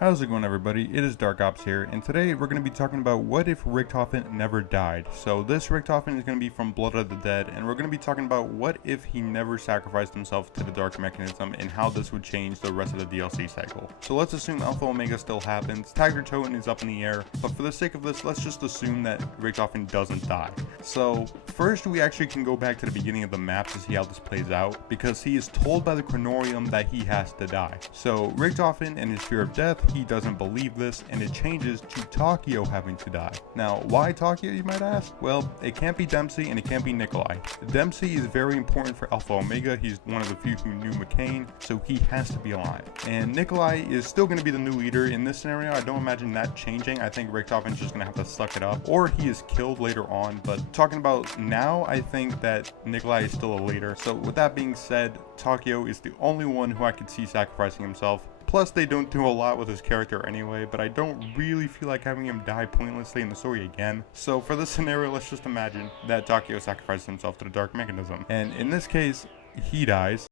How's it going, everybody? It is Dark Ops here, and today we're going to be talking about what if Richtofen never died. So this Richtofen is going to be from Blood of the Dead, and we're going to be talking about what if he never sacrificed himself to the Dark Mechanism and how this would change the rest of the DLC cycle. So let's assume Alpha Omega still happens, Tiger Totem is up in the air, but for the sake of this, let's just assume that Richtofen doesn't die. So first we actually can go back to the beginning of the map to see how this plays out, because he is told by the Chronorium that he has to die. So Richtofen and his fear of death, he doesn't believe this, and it changes to Takeo having to die. Now, why Takeo, you might ask? Well, it can't be Dempsey and it can't be Nikolai. Dempsey is very important for Alpha Omega. He's one of the few who knew McCain, so he has to be alive. And Nikolai is still going to be the new leader in this scenario. I don't imagine that changing. I think Richtofen's just going to have to suck it up, or he is killed later on. But talking about now, I think that Nikolai is still a leader. So with that being said, Takeo is the only one who I could see sacrificing himself. Plus, they don't do a lot with his character anyway, but I don't really feel like having him die pointlessly in the story again. So for this scenario, let's just imagine that Takeo sacrifices himself to the Dark Mechanism. And in this case, he dies.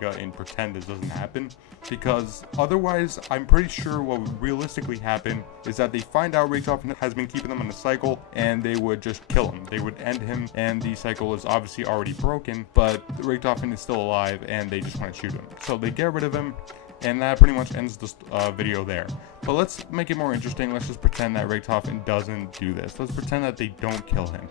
And pretend this doesn't happen, because otherwise I'm pretty sure what would realistically happen is that they find out Richtofen has been keeping them in a cycle and they would just kill him. They would end him, and the cycle is obviously already broken, but Richtofen is still alive and they just want to shoot him. So they get rid of him, and that pretty much ends this video there. But let's make it more interesting. Let's just pretend that Richtofen doesn't do this. Let's pretend that they don't kill him.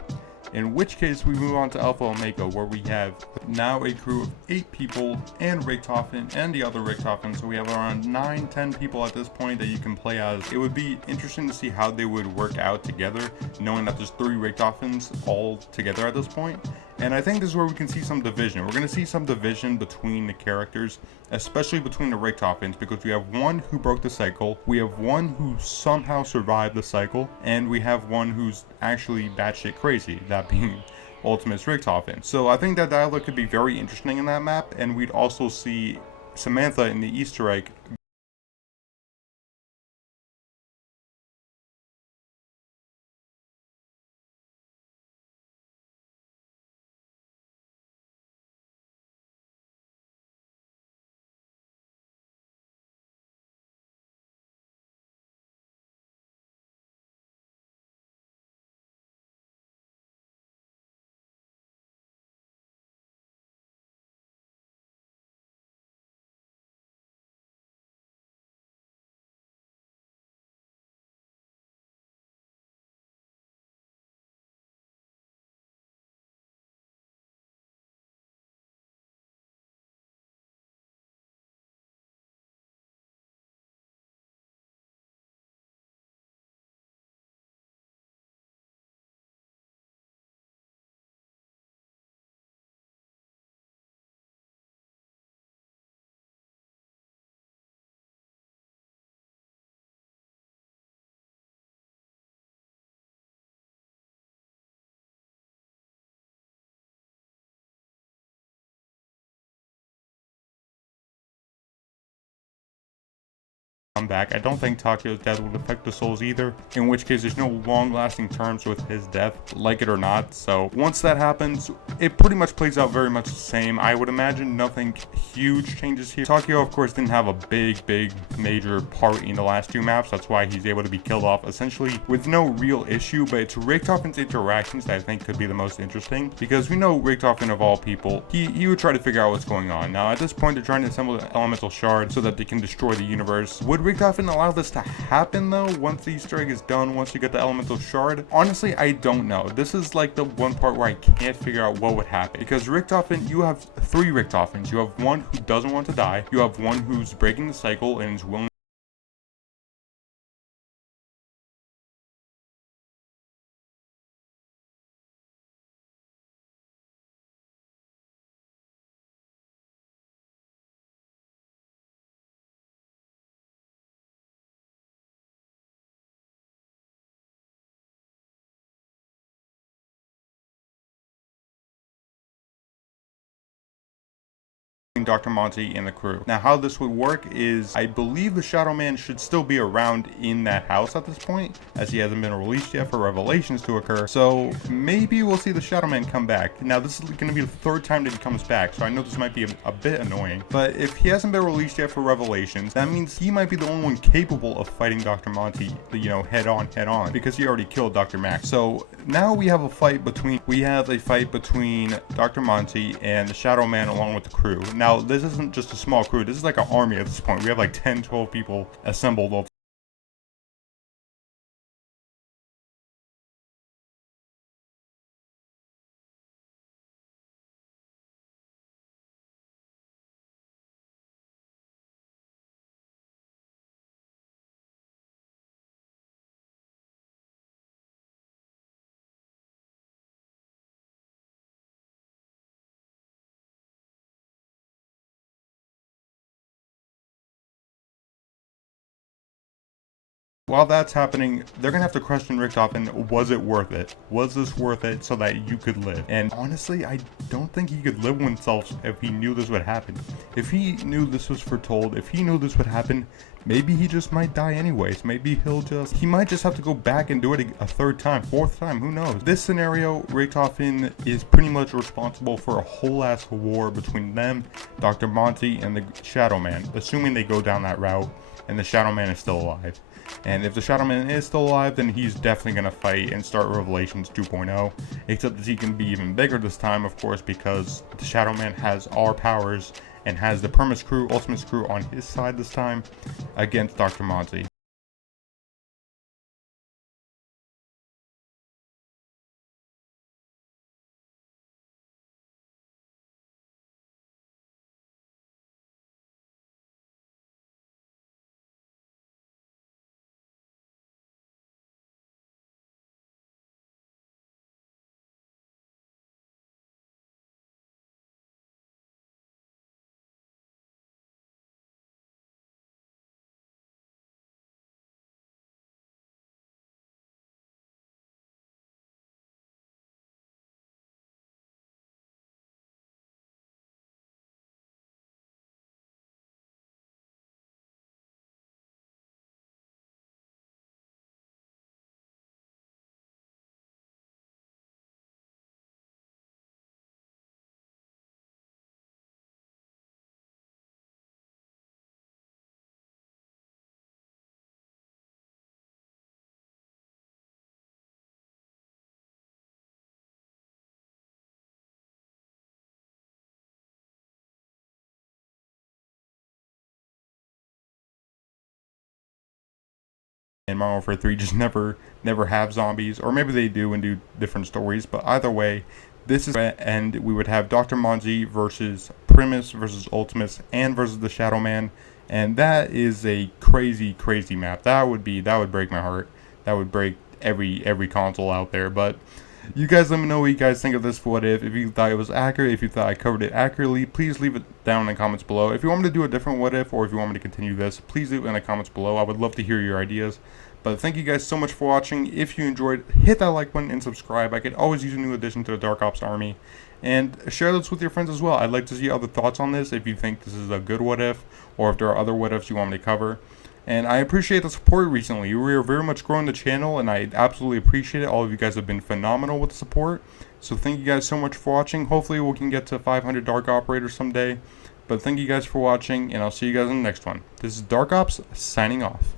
In which case, we move on to Alpha Omega, where we have now a crew of 8 people, and Richtofen, and the other Richtofen, so we have around 9-10 people at this point that you can play as. It would be interesting to see how they would work out together, knowing that there's 3 Richtofens all together at this point. And I think this is where we can see some division. We're going to see some division between the characters, especially between the Richtofens, because we have one who broke the cycle, we have one who somehow survived the cycle, and we have one who's actually batshit crazy, that being Ultimate's Richtofen. So I think that dialogue could be very interesting in that map, and we'd also see Samantha in the Easter egg come back. I don't think Takeo's death would affect the souls either, in which case there's no long-lasting terms with his death, like it or not. So once that happens, it pretty much plays out very much the same. I would imagine nothing huge changes here. Takeo, of course, didn't have a big major part in the last 2 maps. That's why he's able to be killed off essentially with no real issue, but it's Richtofen's interactions that I think could be the most interesting, because we know Richtofen, of all people, he would try to figure out what's going on. Now at this point they're trying to assemble an elemental shard so that they can destroy the universe. Would Richtofen allow this to happen though once the Easter egg is done, once you get the elemental shard? Honestly, I don't know. This is like the one part where I can't figure out what would happen, because Richtofen, you have 3 Richtofens. You have one who doesn't want to die, you have one who's breaking the cycle and is willing Dr. Monty and the crew. Now how this would work is, I believe the Shadow Man should still be around in that house at this point, as he hasn't been released yet for Revelations to occur, so maybe we'll see the Shadow Man come back. Now this is going to be the 3rd time that he comes back, so I know this might be a bit annoying, but if he hasn't been released yet for Revelations, that means he might be the only one capable of fighting Dr. Monty, you know, head on, because he already killed Dr. Max. So now we have a fight between Dr. Monty and the Shadow Man along with the crew. Now this isn't just a small crew, this is like an army at this point. We have like 10-12 people assembled. While that's happening, they're gonna have to question Richtofen. Was it worth it? Was this worth it so that you could live? And honestly, I don't think he could live with himself if he knew this would happen. If he knew this was foretold, if he knew this would happen, maybe he just might die anyways. Maybe he might just have to go back and do it a 3rd time, 4th time, who knows? This scenario, Richtofen is pretty much responsible for a whole ass war between them, Dr. Monty, and the Shadow Man, assuming they go down that route and the Shadow Man is still alive. And if the Shadow Man is still alive, then he's definitely going to fight and start Revelations 2.0. Except that he can be even bigger this time, of course, because the Shadow Man has our powers and has the Permis crew, Ultimates crew on his side this time against Dr. Monty. And Modern Warfare 3 just never have zombies, or maybe they do and do different stories, but either way, this is and we would have Dr. Monty versus Primus versus Ultimates and versus the Shadow Man, and that is a crazy map. That would break my heart. That would break every console out there. But you guys let me know what you guys think of this what if you thought it was accurate, if you thought I covered it accurately. Please leave it down in the comments below. If you want me to do a different what if, or if you want me to continue this, please leave it in the comments below. I would love to hear your ideas. But thank you guys so much for watching. If you enjoyed, hit that like button and subscribe. I could always use a new addition to the Dark Ops army. And share this with your friends as well. I'd like to see other thoughts on this, if you think this is a good what if, or if there are other what ifs you want me to cover. And I appreciate the support recently. We are very much growing the channel, and I absolutely appreciate it. All of you guys have been phenomenal with the support. So thank you guys so much for watching. Hopefully we can get to 500 Dark Operators someday. But thank you guys for watching, and I'll see you guys in the next one. This is Dark Ops, signing off.